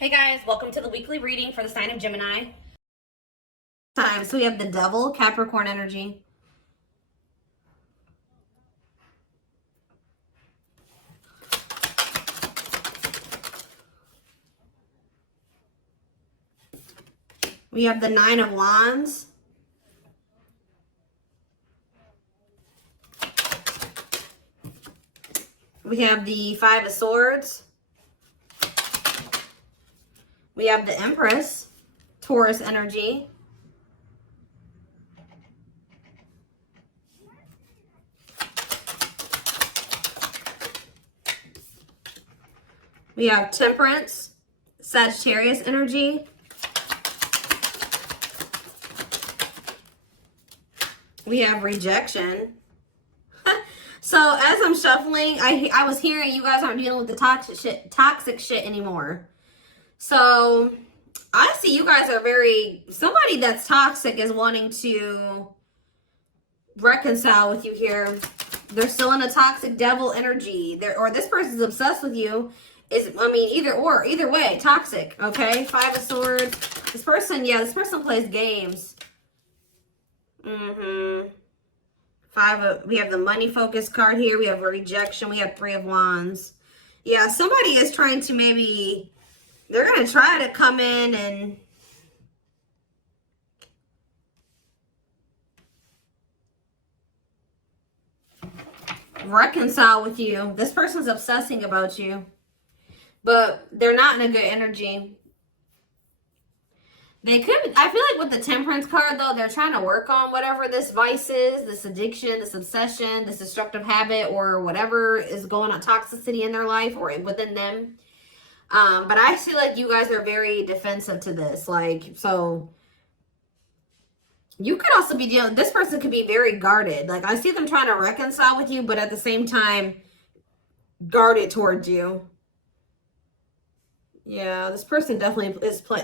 Hey guys, welcome to the weekly reading for the sign of Gemini. So we have the Devil, Capricorn energy. We have the Nine of Wands. We have the Five of Swords. We have the Empress, Taurus energy. We have Temperance, Sagittarius energy. We have Rejection. So as I'm shuffling, I was hearing you guys aren't dealing with the toxic shit anymore. So I see you guys are somebody that's toxic is wanting to reconcile with you here. They're still in a toxic devil energy. Or this person's obsessed with you. Either way, toxic, okay? Five of Swords. This person plays games. We have the money focus card here. We have Rejection. We have Three of Wands. Yeah, somebody is trying to they're going to try to come in and reconcile with you. This person's obsessing about you, but they're not in a good energy. I feel like with the Temperance card, though, they're trying to work on whatever this vice is, this addiction, this obsession, this destructive habit, or whatever is going on, toxicity in their life or within them. But I feel like you guys are very defensive to this. So you could also be this person could be very guarded. I see them trying to reconcile with you, but at the same time, guarded towards you. Yeah, this person definitely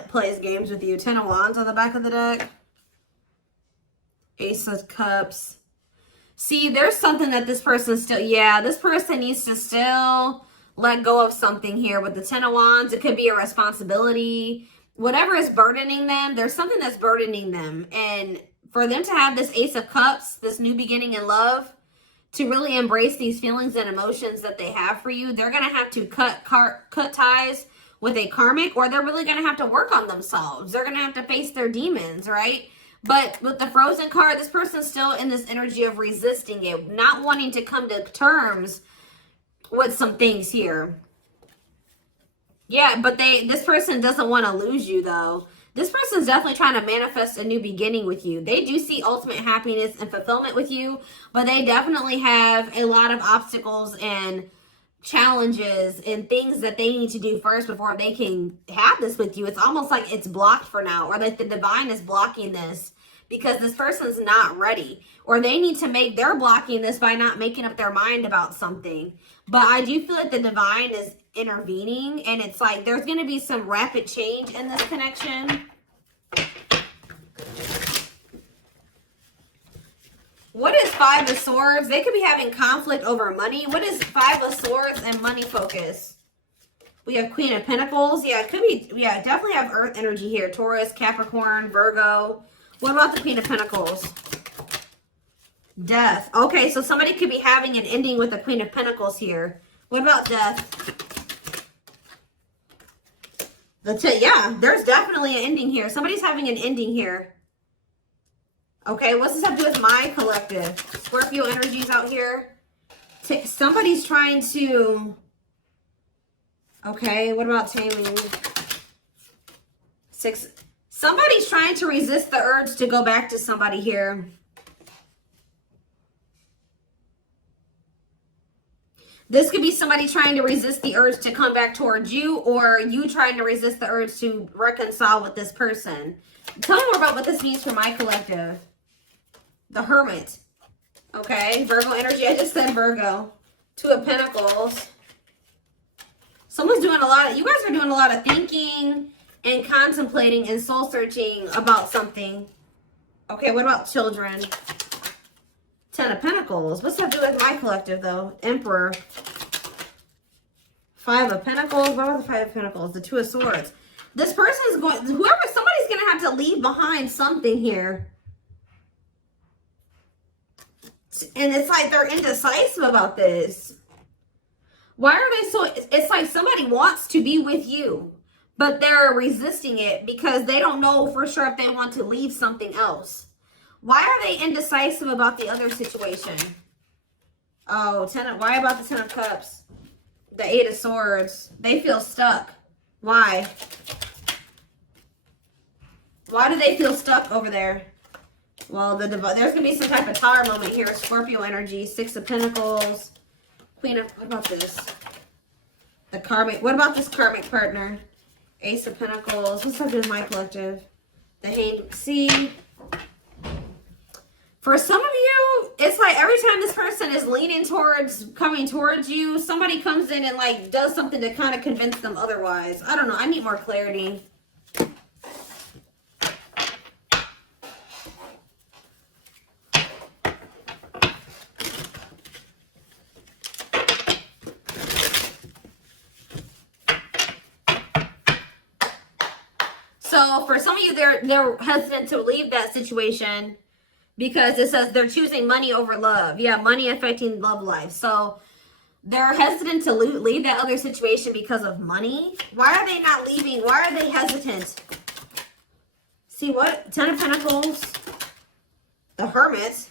plays games with you. Ten of Wands on the back of the deck. Ace of Cups. See, there's something that this person this person needs to still let go of something here with the Ten of Wands. It could be a responsibility. Whatever is burdening them, there's something that's burdening them. And for them to have this Ace of Cups, this new beginning in love, to really embrace these feelings and emotions that they have for you, they're going to have to cut ties with a karmic, or they're really going to have to work on themselves. They're going to have to face their demons, right? But with the Frozen card, this person's still in this energy of resisting it, not wanting to come to terms with some things here. Yeah, but this person doesn't want to lose you, though. This person's definitely trying to manifest a new beginning with you. They do see ultimate happiness and fulfillment with you, but they definitely have a lot of obstacles and challenges and things that they need to do first before they can have this with you. It's almost like it's blocked for now, or like the divine is blocking this because this person's not ready, or they're blocking this by not making up their mind about something. But I do feel like the divine is intervening, and it's like there's going to be some rapid change in this connection. What is Five of Swords? They could be having conflict over money. What is Five of Swords and money focus? We have Queen of Pentacles. Yeah, it could be. Yeah, definitely have Earth energy here. Taurus, Capricorn, Virgo. What about the Queen of Pentacles? Death. Okay, so somebody could be having an ending with the Queen of Pentacles here. What about death? Yeah, there's definitely an ending here. Somebody's having an ending here. Okay, what's this have to do with my collective? Scorpio energies out here. Somebody's trying to... Okay, what about taming? Six. Somebody's trying to resist the urge to go back to somebody here. This could be somebody trying to resist the urge to come back towards you, or you trying to resist the urge to reconcile with this person. Tell me more about what this means for my collective. The Hermit. Okay, Virgo energy. I just said Virgo. Two of Pentacles. Someone's doing you guys are doing a lot of thinking and contemplating and soul searching about something. Okay, what about children? Ten of Pentacles. What's that do with my collective, though? Emperor. Five of Pentacles. What about the Five of Pentacles? The Two of Swords. This person is going, somebody's going to have to leave behind something here. And it's like they're indecisive about this. Why are they so, it's like somebody wants to be with you, but they're resisting it because they don't know for sure if they want to leave something else. Why are they indecisive about the other situation? Oh, why about the Ten of Cups? The Eight of Swords. They feel stuck. Why? Why do they feel stuck over there? Well, there's going to be some type of tower moment here. Scorpio energy. Six of Pentacles. Queen of... What about this? The karmic... What about this karmic partner? Ace of Pentacles. What's up with my collective? The Hanged... See... For some of you, it's like every time this person is leaning towards, coming towards you, somebody comes in and like does something to kind of convince them otherwise. I don't know. I need more clarity. So for some of you, they're hesitant to leave that situation. Because it says they're choosing money over love. Yeah, money affecting love life. So they're hesitant to leave that other situation because of money. Why are they not leaving? Why are they hesitant? See what? Ten of Pentacles. The Hermit.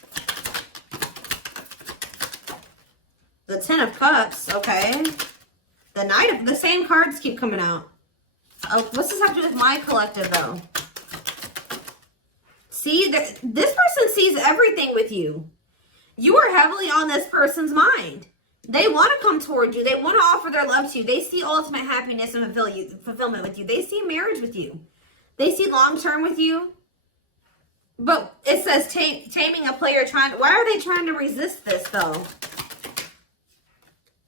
The Ten of Cups. Okay. The Knight of... The same cards keep coming out. Oh, what's this have to do with my collective, though? See, this person sees everything with you. You are heavily on this person's mind. They want to come toward you. They want to offer their love to you. They see ultimate happiness and fulfillment with you. They see marriage with you. They see long-term with you. But it says taming a player trying... Why are they trying to resist this, though?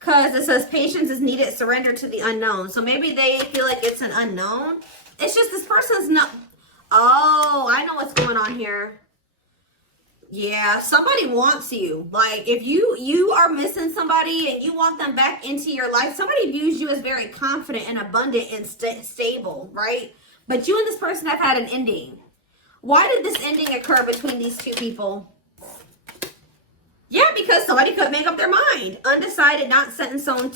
Because it says patience is needed, surrender to the unknown. So maybe they feel like it's an unknown. It's just this person's not... Oh, I know what's going on here. Yeah, somebody wants you. Like, if you are missing somebody and you want them back into your life, somebody views you as very confident and abundant and stable, right? But you and this person have had an ending. Why did this ending occur between these two people? Yeah, because somebody could make up their mind. Undecided, not set in stone,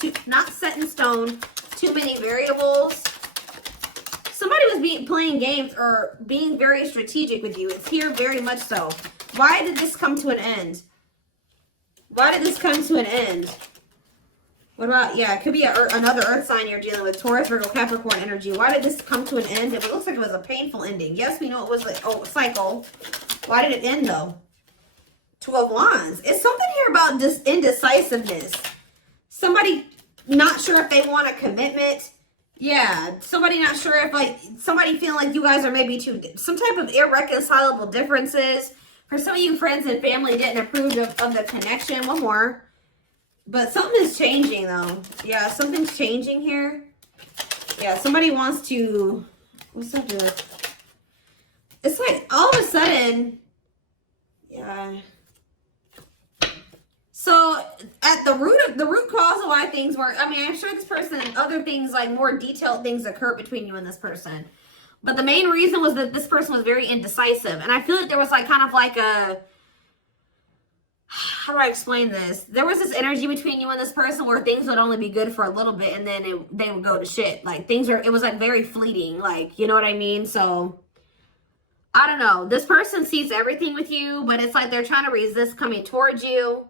too many variables. Somebody was playing games or being very strategic with you. It's here very much so. Why did this come to an end? Why did this come to an end? What about, yeah, it could be another earth sign you're dealing with. Taurus, Virgo, Capricorn energy. Why did this come to an end? It looks like it was a painful ending. Yes, we know it was like, a cycle. Why did it end, though? Two of Wands. It's something here about this indecisiveness. Somebody not sure if they want a commitment. Yeah, somebody not sure if, like, somebody feeling like you guys are maybe some type of irreconcilable differences. For some of you, friends and family didn't approve of the connection. One more. But something is changing, though. Yeah, something's changing here. Yeah, somebody wants to... What's that doing? It's like, all of a sudden... Yeah... So, at the root cause of why things work, I mean, I'm sure this person and other things, like more detailed things occur between you and this person. But the main reason was that this person was very indecisive. And I feel like there was like kind of like a, how do I explain this? There was this energy between you and this person where things would only be good for a little bit and then they would go to shit. Like it was like very fleeting, like, you know what I mean? So, I don't know. This person sees everything with you, but it's like they're trying to resist coming towards you.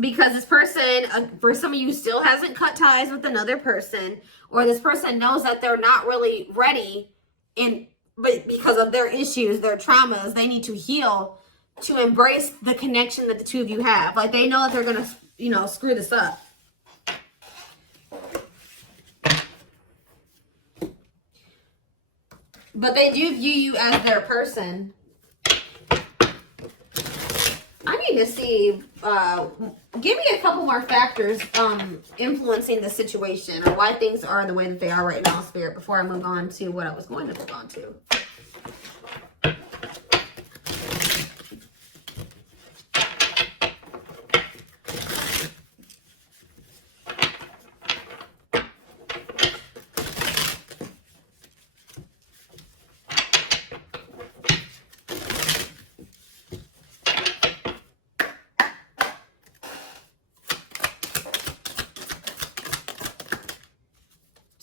Because this person, for some of you, still hasn't cut ties with another person. Or this person knows that they're not really ready. But because of their issues, their traumas, they need to heal to embrace the connection that the two of you have. Like, they know that they're going to, you know, screw this up. But they do view you as their person. I need to see, give me a couple more factors influencing the situation or why things are the way that they are right now, Spirit, before I move on to what I was going to move on to.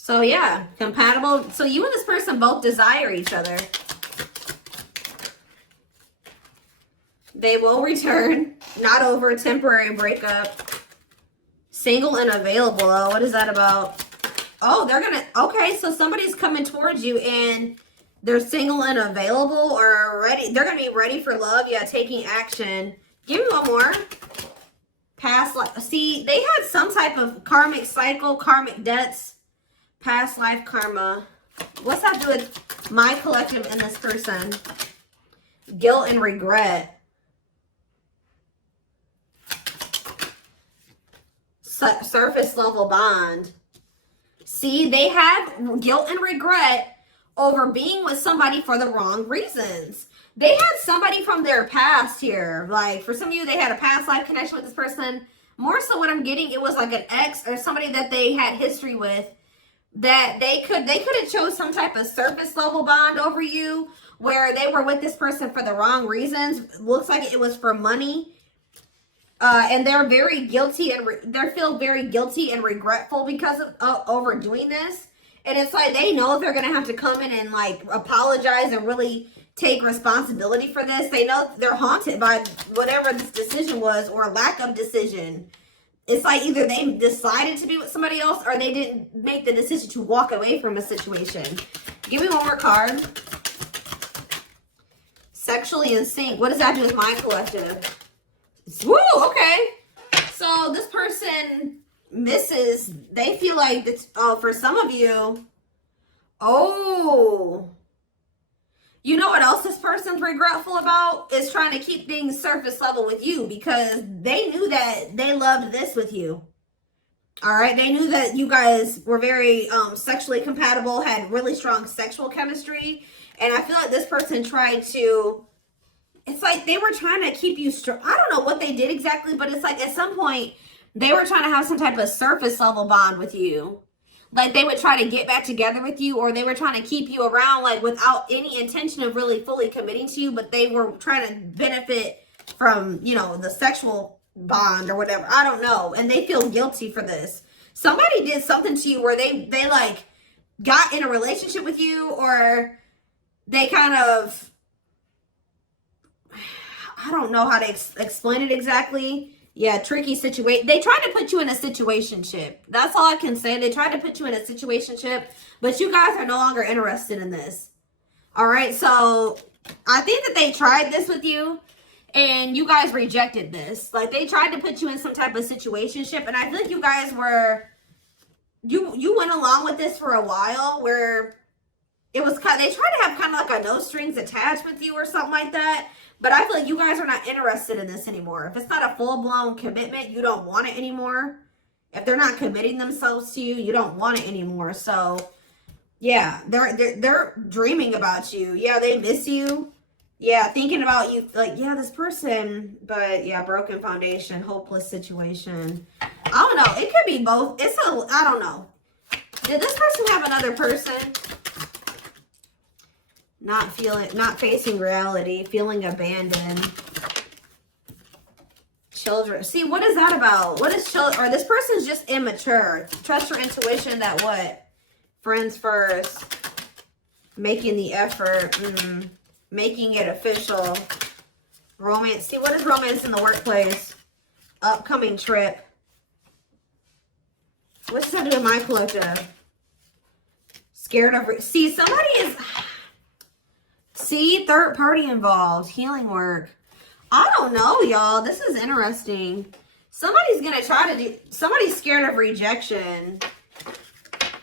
So yeah, compatible. So you and this person both desire each other. They will return, not over a temporary breakup. Single and available. Oh, what is that about? Oh, they're gonna, okay, so somebody's coming towards you and they're single and available or ready. They're gonna be ready for love. Yeah, taking action. Give me one more. Past life. See, they had some type of karmic cycle, karmic debts, past life karma. What's that do with my collective and this person? Guilt and regret. Surface level bond. See, they have guilt and regret over being with somebody for the wrong reasons. They had somebody from their past here. Like, for some of you, they had a past life connection with this person. More so what I'm getting, it was like an ex or somebody that they had history with, that they could have chose some type of surface level bond over you, where they were with this person for the wrong reasons. Looks like it was for money. And they're very guilty and they feel very guilty and regretful because of overdoing this. And it's like they know they're going to have to come in and like apologize and really take responsibility for this. They know they're haunted by whatever this decision was or lack of decision. It's like either they decided to be with somebody else or they didn't make the decision to walk away from a situation. Give me one more card. Sexually in sync. What does that do with my collective? Woo, okay. So this person misses, they feel like it's, for some of you, you know what else this person's regretful about? Is trying to keep things surface level with you because they knew that they loved this with you. All right. They knew that you guys were very sexually compatible, had really strong sexual chemistry. And I feel like this person tried to, it's like they were trying to keep you strong. I don't know what they did exactly, but it's like at some point they were trying to have some type of surface level bond with you. Like they would try to get back together with you, or they were trying to keep you around like without any intention of really fully committing to you, but they were trying to benefit from, you know, the sexual bond or whatever. I don't know. And they feel guilty for this. Somebody did something to you where they like got in a relationship with you, or they kind of, I don't know how to explain it exactly. Yeah, tricky situation. They tried to put you in a situationship. That's all I can say. They tried to put you in a situationship, but you guys are no longer interested in this. All right, so I think that they tried this with you, and you guys rejected this. Like, they tried to put you in some type of situationship, and I feel like you guys were, you went along with this for a while, where it was kind of, they tried to have kind of like a no strings attached with you or something like that. But I feel like you guys are not interested in this anymore. If it's not a full-blown commitment, you don't want it anymore. If they're not committing themselves to you, you don't want it anymore. So, yeah, they're dreaming about you. Yeah, they miss you. Yeah, thinking about you. Like, yeah, this person. But, yeah, broken foundation, hopeless situation. I don't know. It could be both. I don't know. Did this person have another person? Not facing reality, feeling abandoned. Children. See, what is that about? What is children? Or this person's just immature. Trust your intuition that what? Friends first. Making the effort. Making it official. Romance. See, what is romance in the workplace? Upcoming trip. What's that do with my collective? Scared of... See, somebody is... See, third party involved. Healing work. I don't know, y'all. This is interesting. Somebody's going to try to do... Somebody's scared of rejection.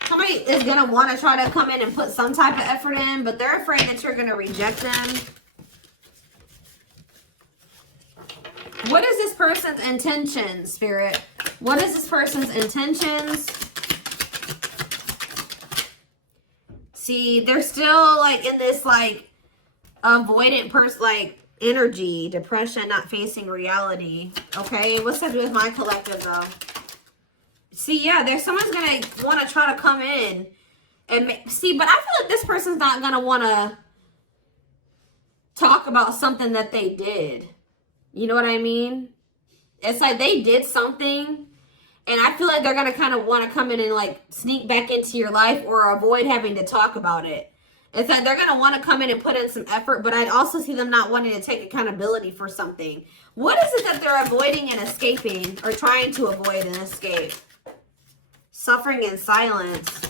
Somebody is going to want to try to come in and put some type of effort in, but they're afraid that you're going to reject them. What is this person's intentions, Spirit? What is this person's intentions? See, they're still like in this like avoidant person, like energy, depression, not facing reality. Okay, what's that do with my collective though? See, yeah, there's someone's gonna want to try to come in and see, but I feel like this person's not gonna want to talk about something that they did. You know what I mean? It's like they did something And I feel like they're going to kind of want to come in and like sneak back into your life or avoid having to talk about it. It's that they're going to want to come in and put in some effort, but I'd also see them not wanting to take accountability for something. What is it that they're avoiding and escaping, or trying to avoid and escape? Suffering in silence.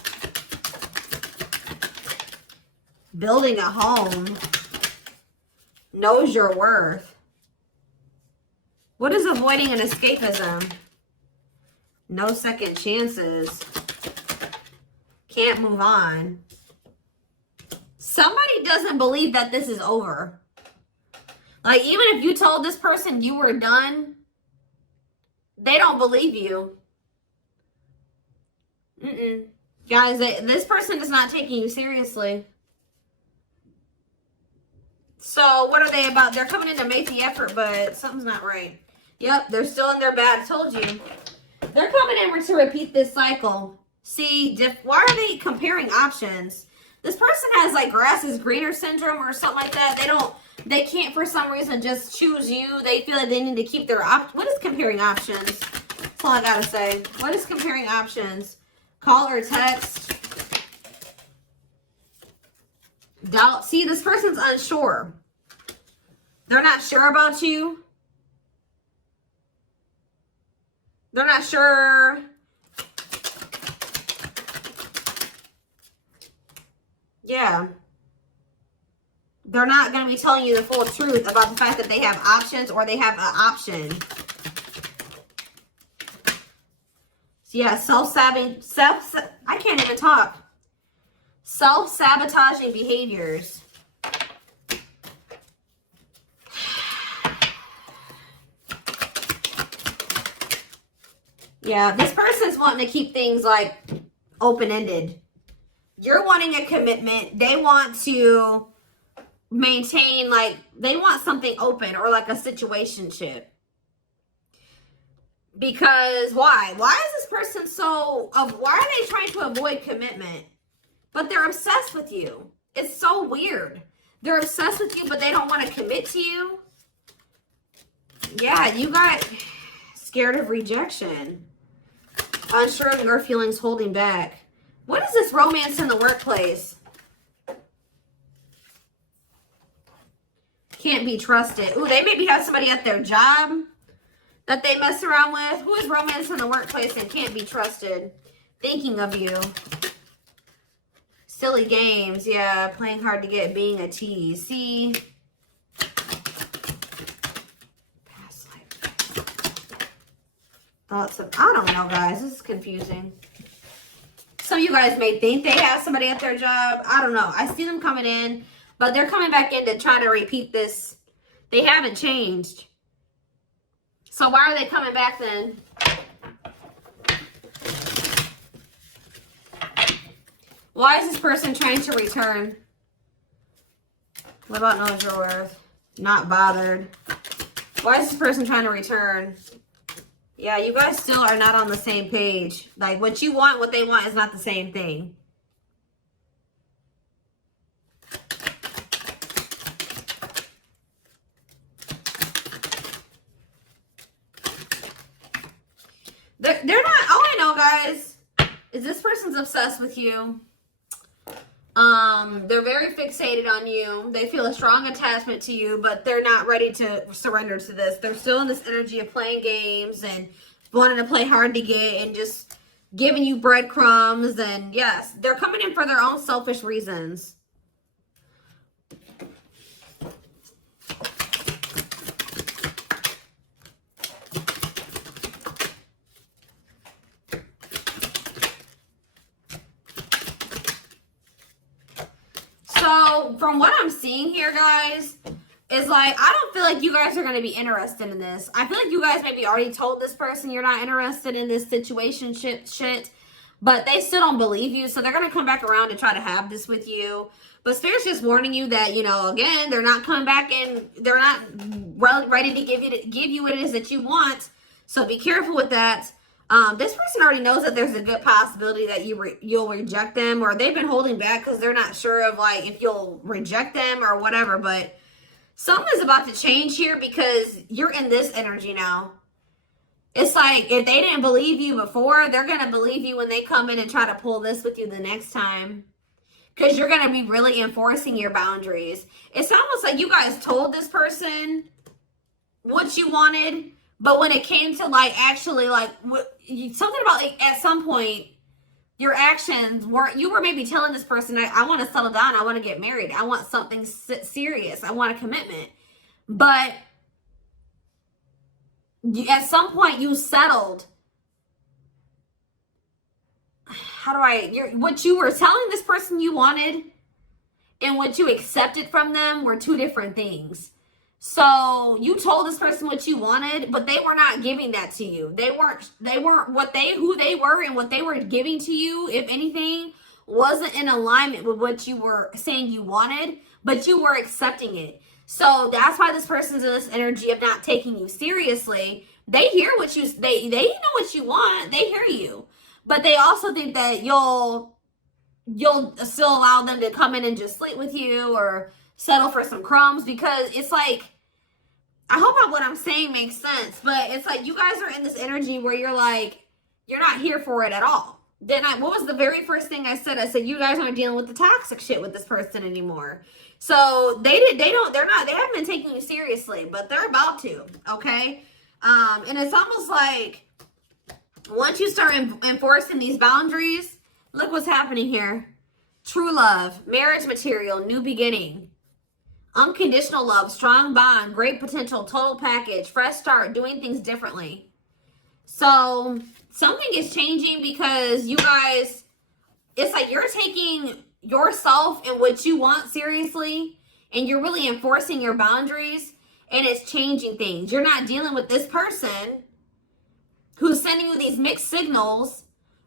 Building a home. Knows your worth. What is avoiding and escapism? No second chances. Can't move on. Somebody doesn't believe that this is over. Like, even if you told this person you were done, they don't believe you. Guys, this person is not taking you seriously. So, what are they about? They're coming in to make the effort, but something's not right. Yep, they're still in their bad. I told you. They're coming in to repeat this cycle. See, why are they comparing options? This person has like grass is greener syndrome or something like that. They can't for some reason just choose you. They feel like they need to keep their what is comparing options? That's all I gotta say. What is comparing options? Call or text. Doubt. See, this person's unsure. They're not sure about you. They're not sure. Yeah. They're not going to be telling you the full truth about the fact that they have options or they have an option. So yeah, I can't even talk. Self-sabotaging behaviors. Yeah, this person's wanting to keep things like open-ended. You're wanting a commitment. They want to maintain, like, they want something open or like a situationship. Because why? Why is this person why are they trying to avoid commitment? But they're obsessed with you. It's so weird. They're obsessed with you, but they don't want to commit to you. Yeah, you got scared of rejection. Unsure of your feelings, holding back. What is this romance in the workplace? Can't be trusted. Ooh, they maybe have somebody at their job that they mess around with. Who is romance in the workplace and can't be trusted? Thinking of you. Silly games. Yeah, playing hard to get, being a tease. See? Past life. Thoughts of, I don't know, guys. This is confusing. Some of you guys may think they have somebody at their job. I don't know. I see them coming in, but they're coming back in to try to repeat this. They haven't changed. So why are they coming back then? Why is this person trying to return? What about knows your worth? Not bothered. Why is this person trying to return? Yeah, you guys still are not on the same page. Like, what you want, what they want is not the same thing. They're not, all I know, guys, is this person's obsessed with you. They're very fixated on you. They feel a strong attachment to you, but they're not ready to surrender to this. They're still in this energy of playing games and wanting to play hard to get and just giving you breadcrumbs. And yes, they're coming in for their own selfish reasons. So from what I'm seeing here, guys, is like, I don't feel like you guys are going to be interested in this. I feel like you guys maybe already told this person you're not interested in this situationship shit, but they still don't believe you. So they're going to come back around to try to have this with you. But Spirit's just warning you that, you know, again, they're not coming back and they're not ready to give you what it is that you want. So be careful with that. This person already knows that there's a good possibility that you'll reject them, or they've been holding back because they're not sure of like if you'll reject them or whatever. But something is about to change here because you're in this energy now. It's like if they didn't believe you before, they're going to believe you when they come in and try to pull this with you the next time. Because you're going to be really enforcing your boundaries. It's almost like you guys told this person what you wanted, but when it came to like actually like something about like at some point your actions weren't, you were maybe telling this person, I want to settle down, I want to get married, I want something serious, I want a commitment. But at some point you settled. What you were telling this person you wanted and what you accepted from them were two different things. So you told this person what you wanted, but they were not giving that to you. They weren't who they were, and what they were giving to you, if anything, wasn't in alignment with what you were saying you wanted, but you were accepting it. So that's why this person's in this energy of not taking you seriously. They hear what they know what you want. They hear you. But they also think that you'll still allow them to come in and just sleep with you or settle for some crumbs, because it's like, I hope what I'm saying makes sense, but it's like you guys are in this energy where you're like, you're not here for it at all. Then what was the very first thing I said? I said, you guys aren't dealing with the toxic shit with this person anymore. So they haven't been taking you seriously, but they're about to, okay? And it's almost like, once you start enforcing these boundaries, look what's happening here. True love, marriage material, new beginning, unconditional love, strong bond, great potential, total package, fresh start, doing things differently. So something is changing because you guys, it's like you're taking yourself and what you want seriously, and you're really enforcing your boundaries, and it's changing things. You're not dealing with this person who's sending you these mixed signals,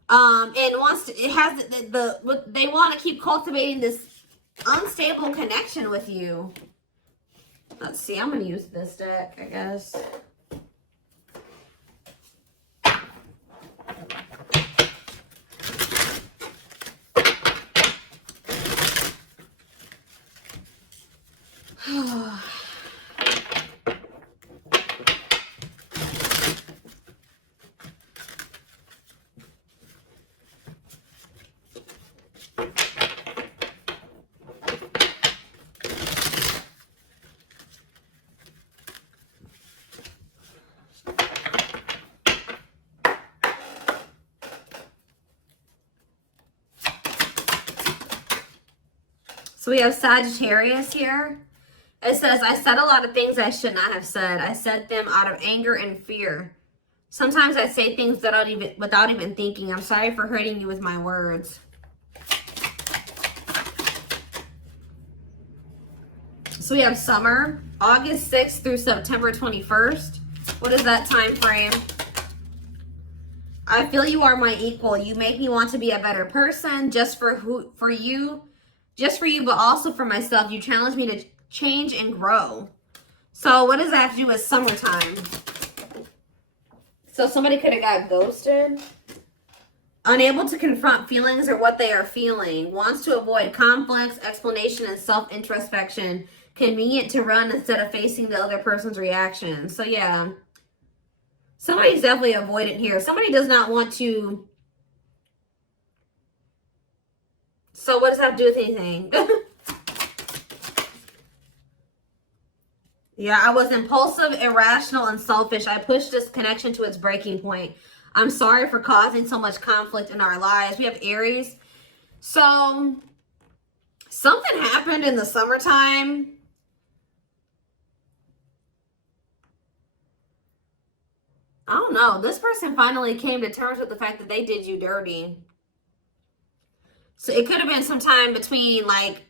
and wants to, they want to keep cultivating this unstable connection with you. Let's see, I'm going to use this deck, I guess. So we have Sagittarius here. It says, I said a lot of things I should not have said. I said them out of anger and fear. Sometimes I say things without even thinking. I'm sorry for hurting you with my words. So we have summer, August 6th through September 21st. What is that time frame? I feel you are my equal. You make me want to be a better person just for you, but also for myself. You challenge me to change and grow. So what does that have to do with summertime? So somebody could have got ghosted. Unable to confront feelings or what they are feeling. Wants to avoid conflicts, explanation, and self-introspection. Convenient to run instead of facing the other person's reaction. So yeah. Somebody's definitely avoidant here. Somebody does not want to. So what does that have to do with anything? Yeah, I was impulsive, irrational, and selfish. I pushed this connection to its breaking point. I'm sorry for causing so much conflict in our lives. We have Aries. So something happened in the summertime. I don't know. This person finally came to terms with the fact that they did you dirty. So it could have been sometime between like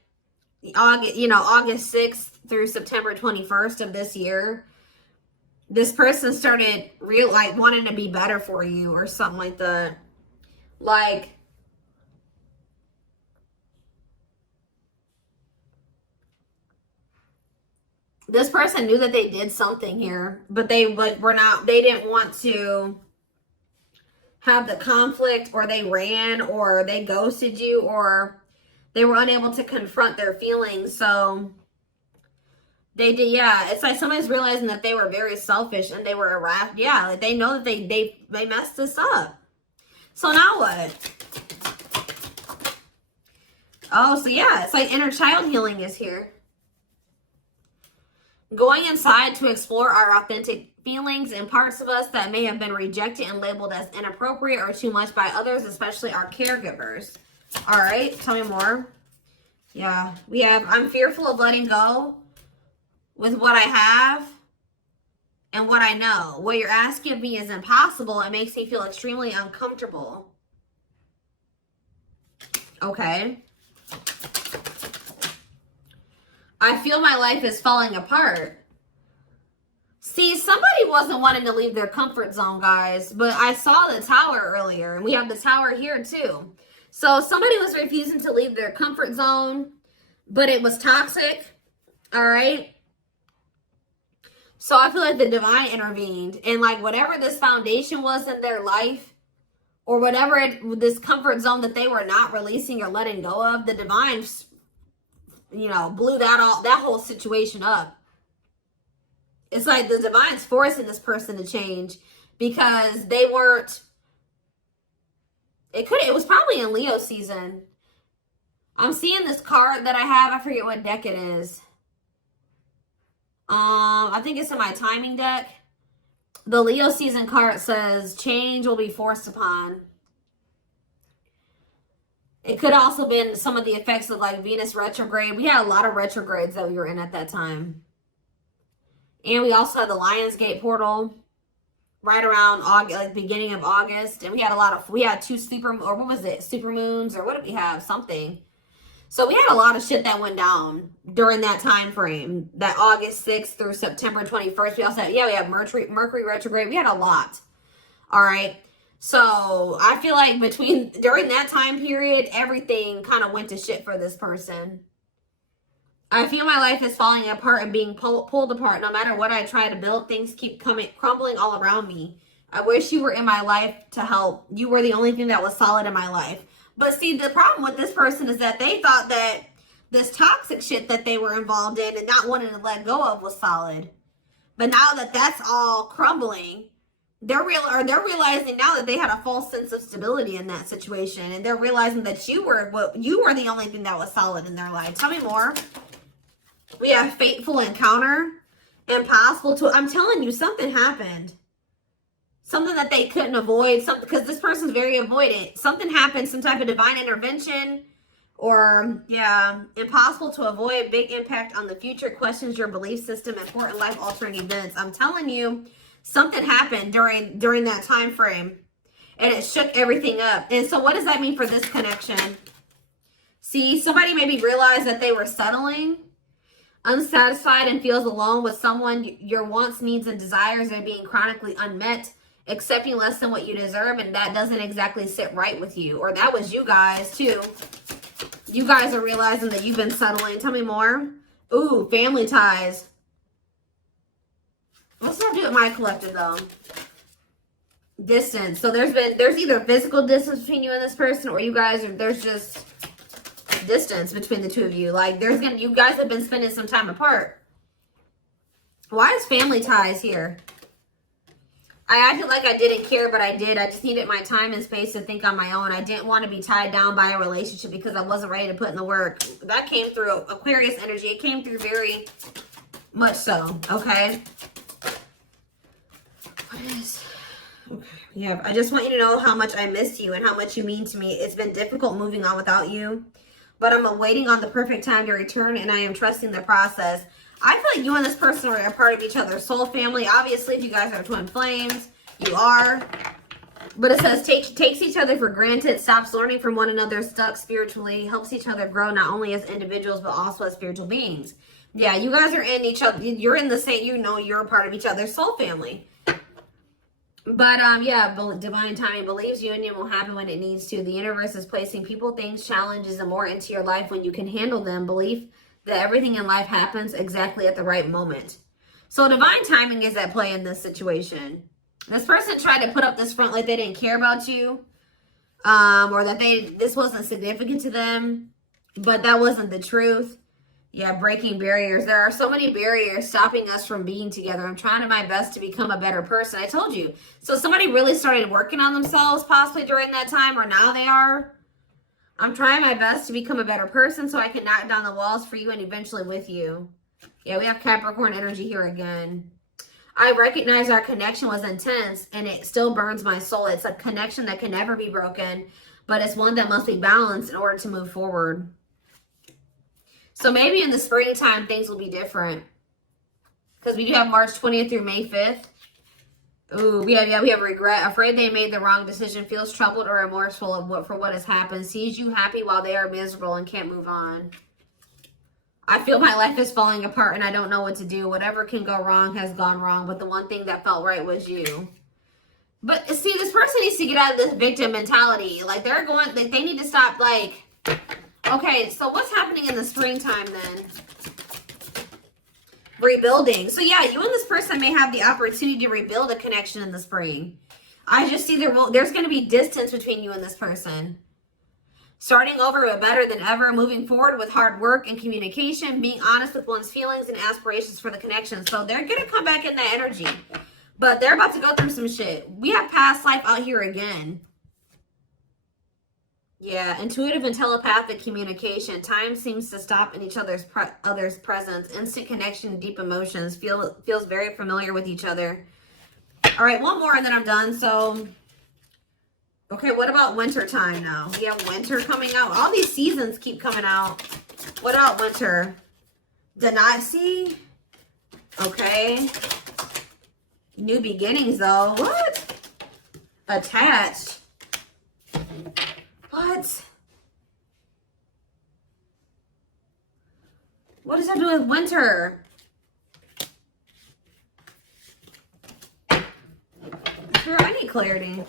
August 6th through September 21st of this year. This person started wanting to be better for you or something like that. Like, this person knew that they did something here, but they didn't want to have the conflict, or they ran, or they ghosted you, or they were unable to confront their feelings. So They did, yeah. It's like somebody's realizing that they were very selfish and they were irrational. Yeah, like they know that they messed this up. So now what? Oh, so yeah, it's like inner child healing is here. Going inside to explore our authentic feelings and parts of us that may have been rejected and labeled as inappropriate or too much by others, especially our caregivers. All right, tell me more. Yeah, we have, I'm fearful of letting go with what I have and what I know. What you're asking of me is impossible. It makes me feel extremely uncomfortable. Okay. I feel my life is falling apart. See, somebody wasn't wanting to leave their comfort zone, guys, but I saw the tower earlier, and we have the tower here too. So somebody was refusing to leave their comfort zone, but it was toxic, all right? So I feel like the divine intervened, and like whatever this foundation was in their life, or whatever this comfort zone that they were not releasing or letting go of, the divine, you know, blew that whole situation up. It's like the divine's forcing this person to change because they weren't, it was probably in Leo season. I'm seeing this card that I have. I forget what deck it is. I think it's in my timing deck. The Leo season card says change will be forced upon. It could also been some of the effects of like Venus retrograde. We had a lot of retrogrades that we were in at that time. And we also had the Lionsgate portal right around August, like beginning of August. And we had two super moons, or what did we have? Something. So we had a lot of shit that went down during that time frame, that August 6th through September 21st. We also had, we had Mercury retrograde. We had a lot. All right. So I feel like during that time period, everything kind of went to shit for this person. I feel my life is falling apart and being pulled apart. No matter what I try to build, things keep crumbling all around me. I wish you were in my life to help. You were the only thing that was solid in my life. But see, the problem with this person is that they thought that this toxic shit that they were involved in and not wanting to let go of was solid. But now that that's all crumbling, they're realizing now that they had a false sense of stability in that situation. And they're realizing that you were the only thing that was solid in their life. Tell me more. We have fateful encounter, impossible to, I'm telling you, something happened. Something that they couldn't avoid, something, because this person's very avoidant. Something happened, some type of divine intervention, or, impossible to avoid, big impact on the future, questions your belief system, important life-altering events. I'm telling you, something happened during that time frame, and it shook everything up. And so what does that mean for this connection? See, somebody maybe realized that they were settling, unsatisfied, and feels alone with someone. Your wants, needs, and desires are being chronically unmet, accepting less than what you deserve, and that doesn't exactly sit right with you. Or that was you guys too. You guys are realizing that you've been settling. Tell me more. Ooh, family ties. What's that do with my collective though? Distance. So there's either physical distance between you and this person, or there's just distance between the two of you. Like you guys have been spending some time apart. Why is family ties here? I acted like I didn't care, but I did. I just needed my time and space to think on my own. I didn't want to be tied down by a relationship because I wasn't ready to put in the work. That came through Aquarius energy. It came through very much so, okay? What is... Okay, yeah, I just want you to know how much I missed you and how much you mean to me. It's been difficult moving on without you, but I'm waiting on the perfect time to return, and I am trusting the process. I feel like you and this person are a part of each other's soul family. Obviously, if you guys are twin flames, you are. But it says takes each other for granted, stops learning from one another, stuck spiritually, helps each other grow not only as individuals, but also as spiritual beings. Yeah, you guys are in each other. You're in the same, you're a part of each other's soul family. But, divine timing, believes union will happen when it needs to. The universe is placing people, things, challenges, and more into your life when you can handle them. Belief that everything in life happens exactly at the right moment. So divine timing is at play in this situation. This person tried to put up this front like they didn't care about you, or that this wasn't significant to them, but that wasn't the truth. Yeah, breaking barriers. There are so many barriers stopping us from being together. I'm trying my best to become a better person. I told you. So somebody really started working on themselves possibly during that time, or now they are. I'm trying my best to become a better person so I can knock down the walls for you and eventually with you. Yeah, we have Capricorn energy here again. I recognize our connection was intense and it still burns my soul. It's a connection that can never be broken, but it's one that must be balanced in order to move forward. So maybe in the springtime, things will be different. Because we do have March 20th through May 5th. Ooh, we have regret. Afraid they made the wrong decision. Feels troubled or remorseful for what has happened. Sees you happy while they are miserable and can't move on. I feel my life is falling apart and I don't know what to do. Whatever can go wrong has gone wrong. But the one thing that felt right was you. But see, this person needs to get out of this victim mentality. Like they need to stop like... Okay, so what's happening in the springtime then? Rebuilding. So yeah, you and this person may have the opportunity to rebuild a connection in the spring. I just see there's going to be distance between you and this person. Starting over but better than ever, moving forward with hard work and communication, being honest with one's feelings and aspirations for the connection. So they're going to come back in that energy. But they're about to go through some shit. We have past life out here again. Yeah, intuitive and telepathic communication. Time seems to stop in each other's presence. Instant connection, deep emotions. Feels very familiar with each other. All right, one more and then I'm done. So, okay, what about winter time now? We have winter coming out. All these seasons keep coming out. What about winter? See? Okay. New beginnings though. What? Attached. What? What does that do with winter? Sure, I need clarity.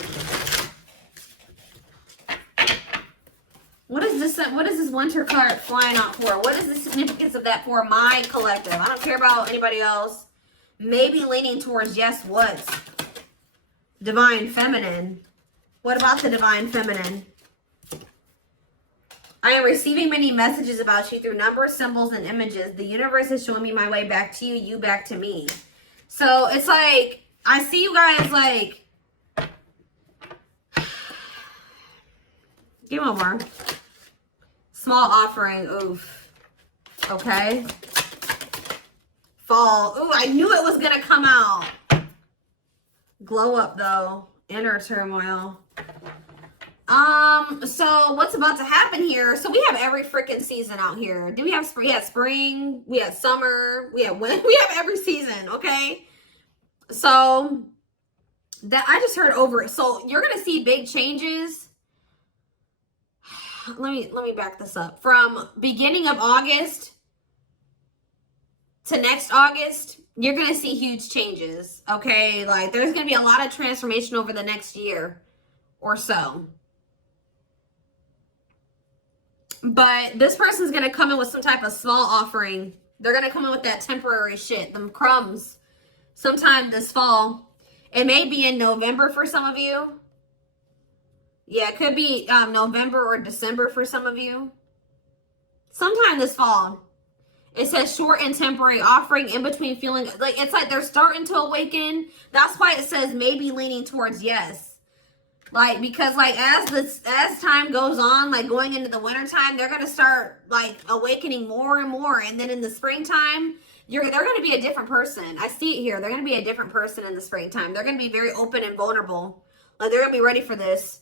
What is this winter card flying out for? What is the significance of that for my collective? I don't care about anybody else. Maybe leaning towards yes, what? Divine feminine. What about the divine feminine? I am receiving many messages about you through numbers, symbols, and images. The universe is showing me my way back to you, you back to me. So it's like, I see you guys like, give me one more. Small offering, oof. Okay. Fall, ooh, I knew it was gonna come out. Glow up though, inner turmoil. So what's about to happen here? So we have every freaking season out here. Do we have spring? We had spring, we had summer, we had winter, we have every season, okay? So that I just heard over it. So you're gonna see big changes. Let me back this up. From beginning of August to next August, you're gonna see huge changes, okay? Like there's gonna be a lot of transformation over the next year or so. But this person's going to come in with some type of small offering. They're going to come in with that temporary shit, them crumbs, sometime this fall. It may be in November for some of you. Yeah, it could be November or December for some of you. Sometime this fall. It says short and temporary offering in between feeling. Like it's like they're starting to awaken. That's why it says maybe leaning towards yes. Like, because like as time goes on, like going into the winter time, they're gonna start like awakening more and more. And then in the springtime, they're gonna be a different person. I see it here. They're gonna be a different person in the springtime. They're gonna be very open and vulnerable. Like they're gonna be ready for this.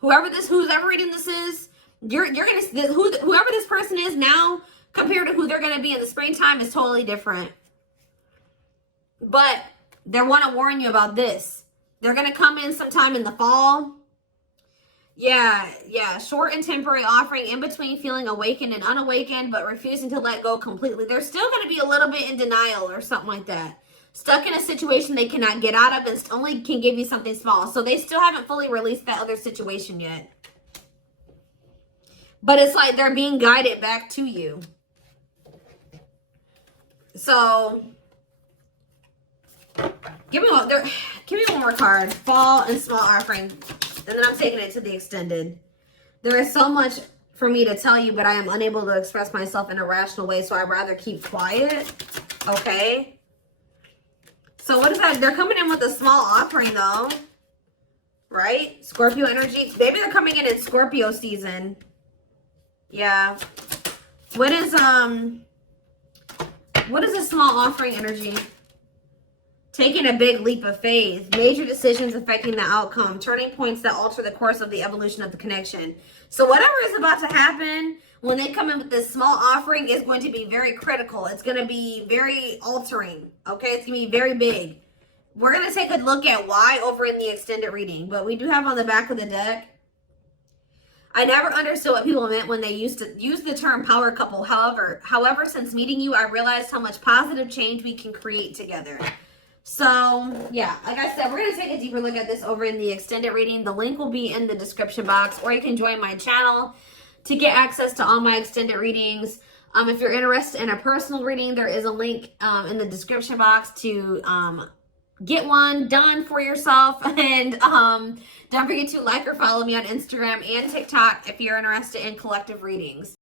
Who's ever reading this is, whoever this person is now compared to who they're gonna be in the springtime is totally different. But they want to warn you about this. They're going to come in sometime in the fall. Yeah. Short and temporary offering in between feeling awakened and unawakened, but refusing to let go completely. They're still going to be a little bit in denial or something like that. Stuck in a situation they cannot get out of and only can give you something small. So they still haven't fully released that other situation yet. But it's like they're being guided back to you. So give me one more card. Fall and small offering. And then I'm taking it to the extended. There is so much for me to tell you, but I am unable to express myself in a rational way, so I'd rather keep quiet. Okay. So what is that? They're coming in with a small offering though. Right? Scorpio energy. Maybe they're coming in Scorpio season. Yeah. What is a small offering energy? Taking a big leap of faith. Major decisions affecting the outcome. Turning points that alter the course of the evolution of the connection. So whatever is about to happen when they come in with this small offering is going to be very critical. It's going to be very altering. Okay? It's going to be very big. We're going to take a look at why over in the extended reading. But we do have on the back of the deck, I never understood what people meant when they used to use the term power couple. However, since meeting you, I realized how much positive change we can create together. So, yeah, like I said, we're going to take a deeper look at this over in the extended reading. The link will be in the description box, or you can join my channel to get access to all my extended readings. If you're interested in a personal reading, there is a link in the description box to get one done for yourself. And don't forget to like or follow me on Instagram and TikTok if you're interested in collective readings.